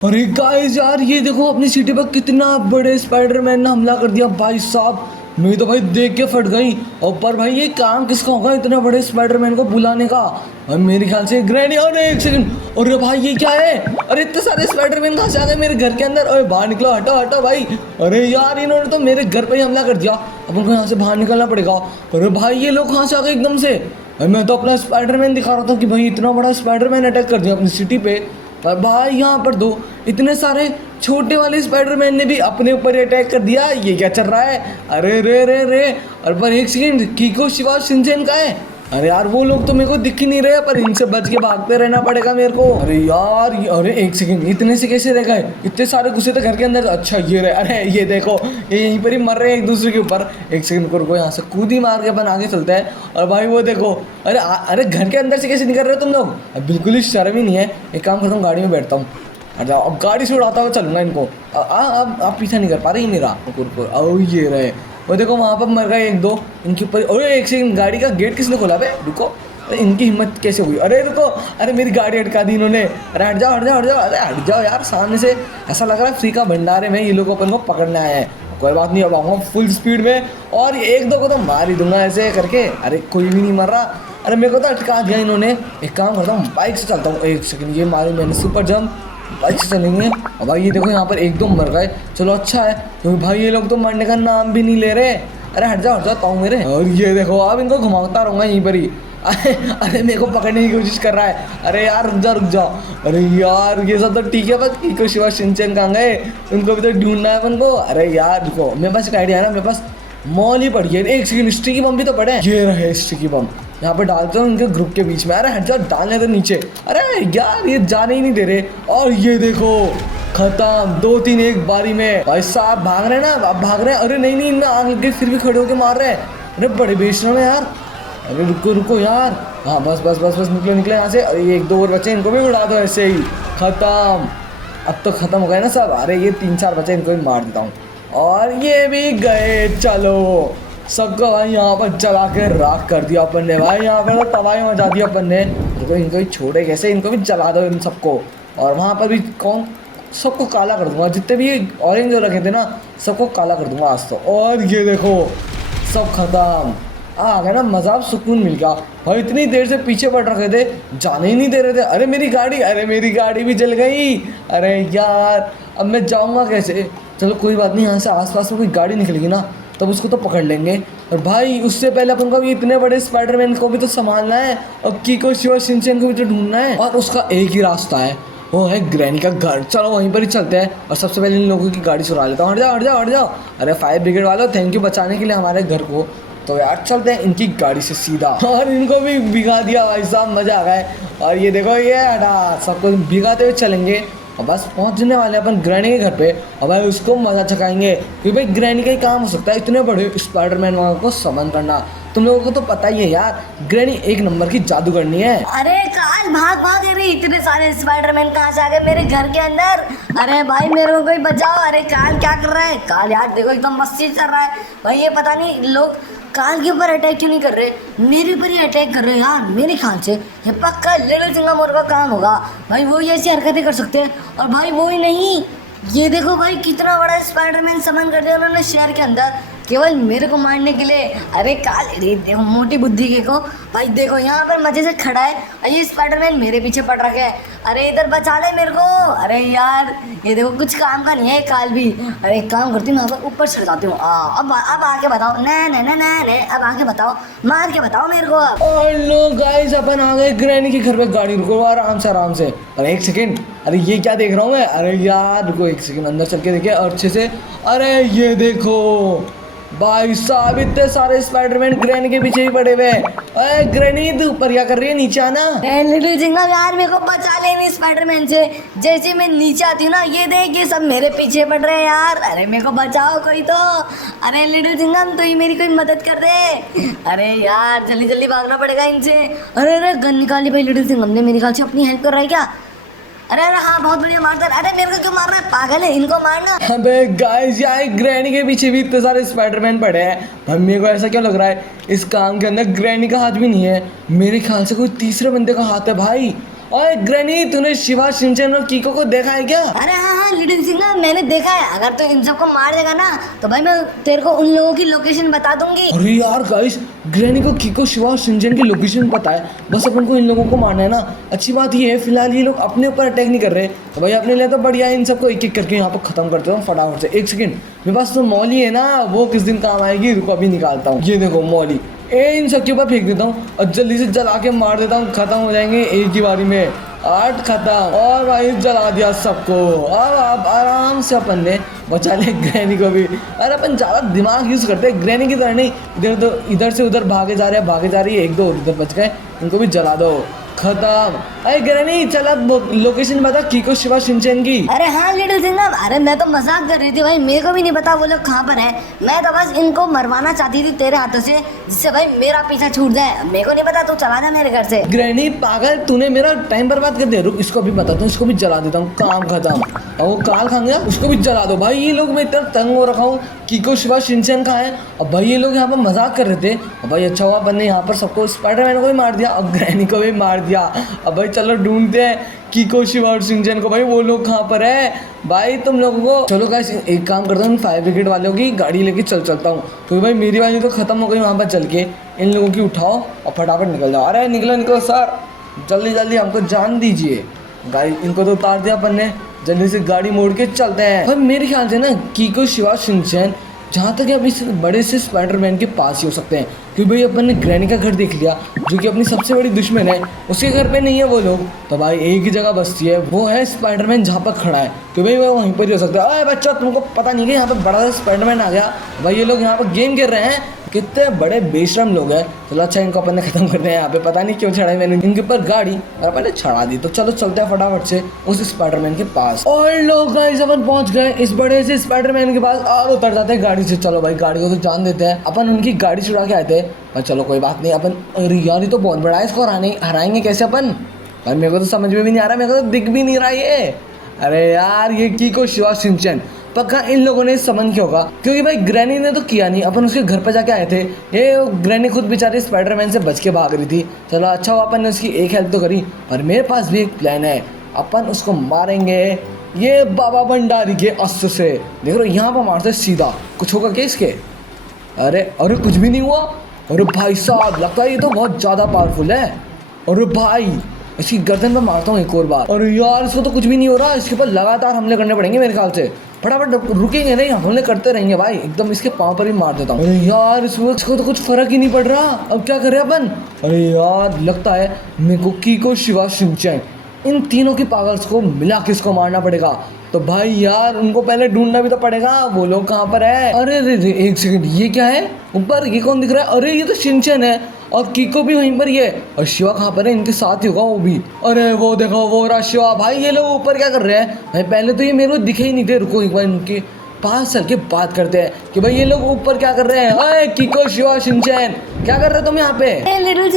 अरे गाइस यार ये देखो अपनी सिटी पर कितना बड़े स्पाइडरमैन ने हमला कर दिया भाई साहब। मैं तो भाई देख के फट गई। और पर भाई ये काम किसका होगा इतने बड़े स्पाइडरमैन को बुलाने का। और मेरे ख्याल से ग्रैनी। अरे एक सेकंड, अरे भाई ये क्या है? अरे इतने सारे स्पाइडरमैन कहाँ से आ गए मेरे घर के अंदर? अरे बाहर निकलो, हटो हटो भाई। अरे यार इन्होंने तो मेरे घर पे ही हमला कर दिया। अब उनको यहाँ से बाहर निकलना पड़ेगा। अरे भाई ये लोग कहाँ से आ गए एकदम से? मैं तो अपना स्पाइडरमैन दिखा रहा था कि भाई इतना बड़ा स्पाइडरमैन अटैक कर दिया अपनी सिटी पे। पर भाई यहाँ पर दो इतने सारे छोटे वाले स्पाइडरमैन ने भी अपने ऊपर अटैक कर दिया। ये क्या चल रहा है? अरे रे रे रे। और पर एक सेकंड, कीको शिवा शिनचैन का है? अरे यार वो लोग तो मेरे को दिख ही नहीं रहे, पर इनसे बच के भागते रहना पड़ेगा मेरे को। अरे यार अरे एक सेकंड, इतने से कैसे रह गए? इतने सारे घुसे थे घर के अंदर। अच्छा ये रहे। अरे ये देखो ये यहीं पर ही मर रहे हैं एक दूसरे के ऊपर। एक सेकंड रुको, यहाँ से कूदी मार के अपन आगे चलते हैं। और भाई वो देखो, अरे अरे घर के अंदर से कैसे निकल रहे हो तुम लोग? अब बिल्कुल ही शर्म ही नहीं है। एक काम करता हूँ, गाड़ी में बैठता हूँ। अरे अब गाड़ी से उड़ाता हुआ चलूंगा इनको। अब आप पीछा नहीं कर पा रहे मेरा। ओ ये रहे, वो देखो वहाँ पर मर गए एक दो इनके ऊपर। अरे एक सेकंड, गाड़ी का गेट किसने खोला बे? रुको, अरे इनकी हिम्मत कैसे हुई? अरे रुको, अरे मेरी गाड़ी अटका दी इन्होंने। अरे हट जाओ हट जाओ हट जाओ। अरे हट जाओ यार सामने से। ऐसा लग रहा है फ्री का भंडार है, मैं ये लोग अपन को पकड़ने आया है। कोई बात नहीं, अब आऊँगा फुल स्पीड में और एक दो को तो मार ही दूंगा ऐसे करके। अरे कोई भी नहीं मर रहा। अरे मेरे को तो अटका दिया इन्होंने। एक काम करता हूँ, बाइक से चलता हूँ। एक सेकंड, ये मारी मैंने सुपर जंप, बाइक से चलेंगे। और भाई ये देखो यहाँ पर एक दो मर गए। चलो अच्छा है, क्योंकि भाई ये लोग तो मरने का नाम भी नहीं ले रहे। अरे हट जाओ ताऊ मेरे। और ये देखो अब इनको घुमाता रहूँगा यहीं पर ही। अरे मेरे को पकड़ने की कोशिश कर रहा है। अरे यार रुक जाओ। अरे यार ये सब तो ठीक है, बस कीको शिवा शिनचैन कहाँ गए? उनको भी तो ढूंढना है अपन को। अरे यार रुको, मेरे पास एक आइडिया है ना, मेरे पास मॉल ही पड़ी है। एक सेकंड, स्टिकी बम भी तो पड़े हैं। ये रहे स्टिकी बम, यहाँ पे डालते हो उनके ग्रुप के बीच में। अरे हट जाओ, डालने तो नीचे। अरे यार ये जाने ही नहीं दे रहे। और ये देखो खत्म, 2-3 एक बारी में। भाई साहब भाग रहे हैं ना, अब भाग रहे हैं। अरे नहीं नहीं, इनमें आग लग गई फिर भी खड़े होके मार रहे हैं। अरे बड़े बेशरम है यार। अरे रुको रुको यार, हाँ बस बस बस बस निकले निकले यहाँ से। अरे एक दो और बचे, इनको भी उड़ा दो ऐसे ही। खत्म, अब तो खत्म हो गए ना सब। अरे ये 3-4 बचे, इनको भी मार देता हूँ। और ये भी गए। चलो सबको भाई यहाँ पर जला के राख कर दिया अपन ने। भाई यहाँ पर तो तबाही मचा दी अपन ने। तो इनको ही छोड़े कैसे, इनको भी जला दो इन सबको। और वहाँ पर भी कौन, सबको काला कर दूंगा। जितने भी ऑरेंज रखे थे ना सबको काला कर दूंगा आज तो। और ये देखो सब खत्म, आ गया ना मज़ा, अब सुकून मिल गया। भाई इतनी देर से पीछे पड़ रखे थे, जाने ही नहीं दे रहे थे। अरे मेरी गाड़ी, अरे मेरी गाड़ी भी जल गई। अरे यार अब मैं जाऊँगा कैसे? चलो कोई बात नहीं, यहाँ से आसपास में कोई गाड़ी निकलेगी ना तब उसको तो पकड़ लेंगे। और भाई उससे पहले अपन को भी इतने बड़े स्पाइडरमैन को भी तो संभालना है और कीको शिवा शिनचैन को भी तो ढूंढना है। और उसका एक ही रास्ता है, वो है ग्रैनी का घर। चलो वहीं पर ही चलते हैं और सबसे पहले इन लोगों की गाड़ी चुरा लेता हूँ। हट जाओ हट जाओ हट जाओ। अरे फायर ब्रिगेड वालों, थैंक यू बचाने के लिए हमारे घर को। तो यार चलते हैं इनकी गाड़ी से सीधा। और इनको भी भिगा दिया भाई साहब, मज़ा आ गया। और ये देखो ये हटा, सबको भिगाते हुए चलेंगे। और बस पहुंचने वाले अपन ग्रैनी के घर पे। और भाई उसको मज़ा चखाएंगे, क्योंकि भाई ग्रैनी का ही काम हो सकता है इतने बड़े स्पाइडरमैन को समन करना। तुम लोगों को तो पता ही है यार, ग्रैनी एक नंबर की जादूगरनी है। अरे काल भाग भाग, अरे इतने सारे स्पाइडरमैन कहाँ से आ गए मेरे घर के अंदर? अरे भाई मेरे को कोई बचाओ। अरे काल क्या कर रहा है? काल यार देखो एकदम मस्ती चल रहा है भाई। ये पता नहीं लोग काल के ऊपर अटैक क्यों नहीं कर रहे, मेरे ऊपर ही अटैक कर रहे हैं यार। मेरे ख्याल से ये पक्का लिटिल सिंगापुर का काम होगा भाई। वो ही ऐसी हरकतें कर सकते हैं। और भाई वो ही नहीं, ये देखो भाई कितना बड़ा स्पाइडरमैन समन कर दिया उन्होंने शहर के अंदर, केवल मेरे को मारने के लिए। अरे काल, अरे देखो मोटी बुद्धि के को भाई, देखो यहाँ पर मजे से खड़ा है और ये स्पाइडरमैन मेरे पीछे पड़ रखा है। अरे इधर बचा ले मेरे को। अरे यार ये देखो कुछ काम का नहीं है काल भी। अरे एक काम करती हूँ, यहाँ पर ऊपर चढ़ जाती हूँ। अब आके बताओ, न अब आके बताओ, मार के बताओ मेरे को अब। और लो गाइस, अपन आ गए ग्रैनी के घर पे। गाड़ी रुको आराम से आराम से। अरे एक सेकंड, अरे ये क्या देख रहा हूँ मैं? अरे यार रुको एक सेकंड, अंदर चल के देखे और अच्छे से। अरे ये देखो भाई साहब, इतने सारे स्पाइडरमैन ग्रैनी के पीछे ही पड़े हुए। अरे ग्रैनी तू ऊपर क्या कर रही है? नीचे आना। लिटिल सिंगम यार मेरे को बचा ले स्पाइडरमैन से। जैसे मैं नीचे आती हूँ ना, ये देख ये सब मेरे पीछे पड़ रहे हैं यार। अरे मेरे को बचाओ कोई तो। अरे लिटिल सिंगम तो ही मेरी कोई मदद कर दे। अरे यार जल्दी जल्दी भागना पड़ेगा इनसे। अरे अरे गन निकाली भाई लिटिल सिंगम ने, मेरे ख्याल से अपनी हेल्प कर रहा है क्या? अरे अरे हाँ बहुत बढ़िया मारता है। अरे मेरे को क्यों मार रहा है? पागल है, इनको मारना। अबे गाइस यार ग्रैनी के पीछे भी इतने सारे स्पाइडरमैन पड़े हैं। भाई मेरे को ऐसा क्यों लग रहा है इस काम के अंदर ग्रैनी का हाथ भी नहीं है। मेरे ख्याल से कोई तीसरे बंदे का हाथ है भाई। ओए ग्रैनी, तूने शिवा, शिनचैन और कीको को देखा है क्या? अरे हाँ हाँ लिटिल सिंह, मैंने देखा है। अगर तू इन सबको मार देगा ना तो भाई मैं तेरे को उन लोगों की लोकेशन बता दूंगी। अरे यार गाइस, ग्रैनी को कीको, शिवा और शिनचैन की लोकेशन पता है, बस अपन को इन लोगों को मारना है ना। अच्छी बात ये है फिलहाल ये लोग अपने ऊपर अटैक नहीं कर रहे, तो भाई अपने लिए तो बढ़िया है। इन सबको एक एक करके यहाँ पर खत्म करते हो फटाफट से। एक सेकंड, मेरे पास तो मौली है ना, वो किस दिन काम आएगी, रुको अभी निकालता हूँ। ये देखो मौली, इन सबके ऊपर फेंक देता हूँ और जल्दी से जला के मार देता हूँ, खत्म हो जाएंगे एक ही बारी में। 8 खत्म, और भाई जला दिया सबको। अब आराम से अपन ने बचा लिया ग्रैनी को भी। अरे अपन ज़्यादा दिमाग यूज़ करते हैं, ग्रैनी की तरह नहीं। इधर से उधर भागे जा रही है, 1-2 इधर बच गए, इनको भी जला दो, खत्म। अरे ग्रैनी चल अब लोकेशन बता कीको, शिवा, शिनचैन की। अरे हाँ लिटिल सिंह, अरे मैं तो मजाक कर रही थी भाई, मेरे को भी नहीं पता वो लोग कहाँ पर है। मैं तो बस इनको मरवाना चाहती थी तेरे हाथों से, जिससे भाई मेरा पीछा छूट जाए। मेरे को नहीं पता, तू चला जा मेरे घर से। ग्रैनी पागल, तूने मेरा टाइम बर्बाद कर दिया। रुक, इसको भी बताता हूँ, इसको भी जला देता हूँ, काम खत्म। और वो काल खा गया, उसको भी जला दो। भाई ये लोग मैं इतना तंग हो रखा हूँ, कीको, शिवा, शिनचैन कहाँ है। अब भाई ये लोग यहाँ पर मजाक कर रहे थे, और भाई अच्छा हुआ अपन ने यहाँ पर सबको, स्पाइडरमैन को भी मार दिया और ग्रैनी को भी मार दिया। अब भाई चलो ढूंढते हैं कीको, शिवा और शिनचैन को। भाई वो लोग कहाँ पर है भाई, तुम लोगों को। चलो गाइस एक काम करता हूँ, फायर ब्रिगेड वालों की गाड़ी लेके चलता हूँ, क्योंकि भाई मेरी वाली तो खत्म हो गई। वहाँ पर चल के इन लोगों की उठाओ और फटाफट निकल जाओ। अरे निकलो सर, जल्दी जल्दी हमको जान दीजिए। गाड़ी इनको तो उतार दिया अपन ने, जल्दी से गाड़ी मोड़ के चलते हैं। भाई मेरे ख्याल से ना कीको, शिवा, शिनचैन जहाँ तक अभी इस बड़े से स्पाइडरमैन के पास ही हो सकते हैं, क्योंकि भाई अपन ने ग्रैनी का घर देख लिया, जो कि अपनी सबसे बड़ी दुश्मन है। उसके घर पे नहीं है वो लोग, तो भाई एक ही जगह बसती है, वो है स्पाइडरमैन जहाँ पर खड़ा है, तो भाई वो वहीं पर ही हो सकता है। अरे बच्चा, तुमको पता नहीं कि यहाँ पर बड़ा सा स्पाइडरमैन आ गया। भाई ये लोग यहाँ पर गेम खेल रहे हैं, कितने बड़े बेशरम लोग हैं। चलो अच्छा, इनको अपन ने खत्म कर दिया। यहाँ पे पता नहीं क्यों चढ़ाई मैंने इनके ऊपर गाड़ी, और अपन ने चढ़ा दी। तो चलो चलते हैं फटाफट से उस स्पाइडरमैन के पास। और लोग गाइस अपन पहुंच गए इस बड़े से स्पाइडरमैन के पास, और उतर जाते हैं गाड़ी से। चलो भाई गाड़ी को तो जान देते हैं, अपन उनकी गाड़ी चुरा के आए थे, पर चलो कोई बात नहीं। अपन, अरे यार ये तो बहुत बड़ा है, इसको हराएंगे कैसे अपन? भाई मेरे को तो समझ में भी नहीं आ रहा, मेरे को तो दिख भी नहीं रहा ये। अरे यार ये कीको, शिवा, शिनचैन पक्का इन लोगों ने समन किया होगा, क्योंकि भाई ग्रैनी ने तो किया नहीं। अपन उसके घर पर जाके आए थे, ये ग्रैनी खुद बेचारी स्पाइडरमैन से बच के भाग रही थी। चलो अच्छा हुआ अपन ने उसकी एक हेल्प तो करी, पर मेरे पास भी एक प्लान है। अपन उसको मारेंगे ये बाबा भंडारी के अस्त्र से। देख रहे हो यहाँ पर मारते सीधा, कुछ होगा क्या इसके? अरे अरे कुछ भी नहीं हुआ। अरे भाई साहब लगता है ये तो बहुत ज़्यादा पावरफुल है। अरे भाई इसकी गर्दन में मारता हूँ एक और बार। अरे यार इसको तो कुछ भी नहीं हो रहा, इसके ऊपर लगातार हमले करने पड़ेंगे मेरे ख्याल से। फटाफट रुकेंगे नहीं, हमले करते रहेंगे भाई, एकदम इसके पाँव पर ही मार देता हूँ। अरे यार इसको तो कुछ फर्क ही नहीं पड़ रहा, अब क्या करें अपन? अरे यार लगता है मेरे को कीको, शिवा, शिनचैन इन तीनों की पावर्स को मिला के इसको मारना पड़ेगा। तो भाई यार उनको पहले ढूंढना भी तो पड़ेगा, वो लोग कहाँ पर है। अरे रे एक सेकंड, ये क्या है ऊपर, ये कौन दिख रहा है? अरे ये तो शिनचैन है, और कीको भी वहीं पर ही है, और शिवा कहाँ पर है? इनके साथ ही होगा वो भी। अरे वो देखो वो रहा शिवा। भाई ये लोग ऊपर क्या कर रहे हैं? भाई पहले तो ये मेरे को दिखे ही नहीं थे। रुको एक बार इनके पास चल के बात करते हैं कि भाई ये लोग ऊपर क्या कर रहे हैं। अरे कीको, शिवा, शिनचैन क्या कर रहे हो तुम यहाँ पे? लिटिल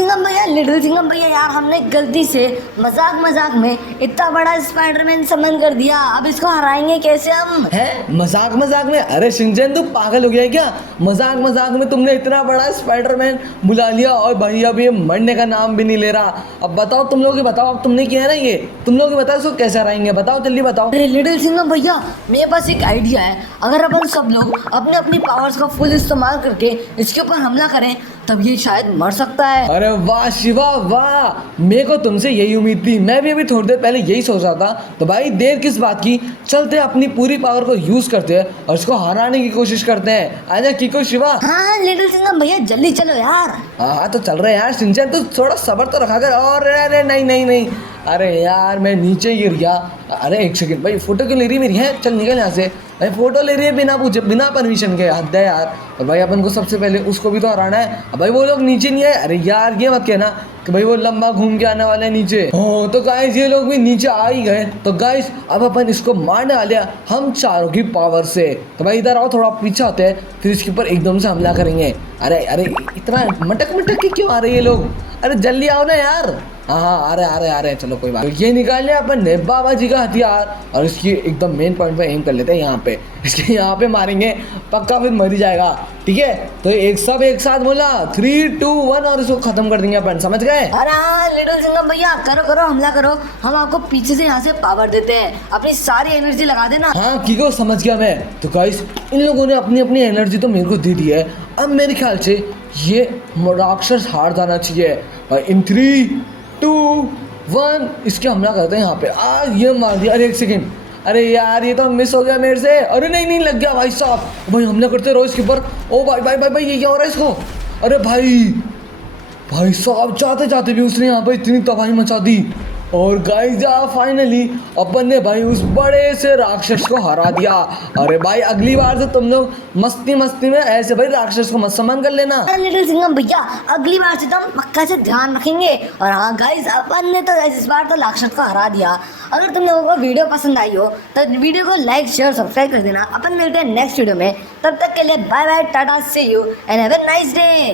सिंघम भैया यार, हमने गलती से मजाक में इतना बड़ा स्पाइडरमैन समन कर दिया, अब इसको हराएंगे कैसे हम? है मजाक में? अरे शिनचैन तू पागल हो गया है क्या? मजाक में तुमने इतना बड़ा स्पाइडरमैन बुला लिया, और भाई अब ये मरने का नाम भी नहीं ले रहा। अब बताओ तुम लोग ही बताओ, अब तुमने किया है ना ये, तुम लोग ही बताओ इसको कैसे हराएंगे, बताओ जल्दी बताओ। अरे लिटिल सिंघम भैया मेरे पास एक आइडिया है, अगर अपन सब लोग अपनी पावर्स का फुल इस्तेमाल करके इसके ऊपर हमला करें तब ये शायद मर सकता है। अरे वाह शिवा वाह, मेरे को तुमसे यही उम्मीद थी, मैं भी अभी थोड़ी देर पहले यही सोच रहा था। तो भाई देर किस बात की, चलते अपनी पूरी पावर को यूज करते हैं और इसको हराने की कोशिश करते हैं। आजा कीको, शिवा। हाँ लिटिल सिंघम भैया जल्दी चलो यार। हाँ तो चल रहे हैं यार। शिनचैन तो थोड़ा सब्र तो रखा कर। और अरे नहीं, अरे यार मैं नीचे गिर गया। अरे एक सेकंड भाई, फोटो क्यों ले रही है मेरी? है चल निकल यहाँ से। भाई फोटो ले रही है बिना पूछे, बिना परमिशन के, हद है यार। और भाई अपन को सबसे पहले उसको भी तो हराना है। अब भाई वो लोग नीचे नहीं आए। अरे यार ये मत कहना कि भाई वो लंबा घूम के आने वाले हैं नीचे। हो तो गाइस ये लोग भी नीचे आ ही गए। तो गाइस अब अपन इसको मारने वाले हैं हम चारों की पावर से। तो भाई इधर आओ, थोड़ा पीछे आते हैं, फिर इसके ऊपर एकदम से हमला करेंगे। अरे इतना मटक के क्यों आ रहे हैं ये लोग? अरे जल्दी आओ ना यार। हाँ हाँ आ रहे हैं चलो कोई बात नहीं। ये निकाल लिया अपन ने बाबा जी का हथियार और इसकी एकदम मेन पॉइंट पे एम कर लेते हैं यहाँ पे। इसके यहाँ पे मारेंगे पक्का फिर मर ही जाएगा। ठीक है तो एक साथ बोला 3 2 1 और इसको खत्म कर देंगे अपन, समझ गए? अरे हाँ लिटिल सिंघम भैया करो करो हमला करो, हम आपको पीछे से यहाँ से पावर देते हैं, अपनी सारी एनर्जी लगा देना। हाँ कीको समझ गया मैं। तो गाइस इन लोगों ने अपनी अपनी एनर्जी तो मेरे को दे दी है, अब मेरे ख्याल से ये राक्षस हार जाना चाहिए। और इन 3 2 1 इसके हमला करते हैं यहाँ पे। ये मार दिया। अरे एक सेकेंड, अरे यार ये तो मिस हो गया मेरे से। अरे नहीं लग गया भाई साहब। भाई हमला करते रहो इसके ऊपर। ओ भाई ये क्या हो रहा है इसको? अरे भाई साहब जाते जाते भी उसने यहाँ पे इतनी तबाही मचा दी। और गाइस फाइनली अपन ने भाई उस बड़े से राक्षस को हरा दिया। अरे भाई अगली बार से तुम लोग मस्ती में ऐसे भाई राक्षस को मत सम्मान कर लेना। लिटिल सिंघम भैया अगली बार से तो हम पक्का से ध्यान रखेंगे। और हाँ गाइस अपन ने तो इस बार तो राक्षस को हरा दिया। अगर तुम लोगों को वीडियो पसंद आई हो तो वीडियो को लाइक शेयर सब्सक्राइब कर देना। अपन मिलते हैं नेक्स्ट वीडियो में, तब तक के लिए bye bye tata see you and have a nice day.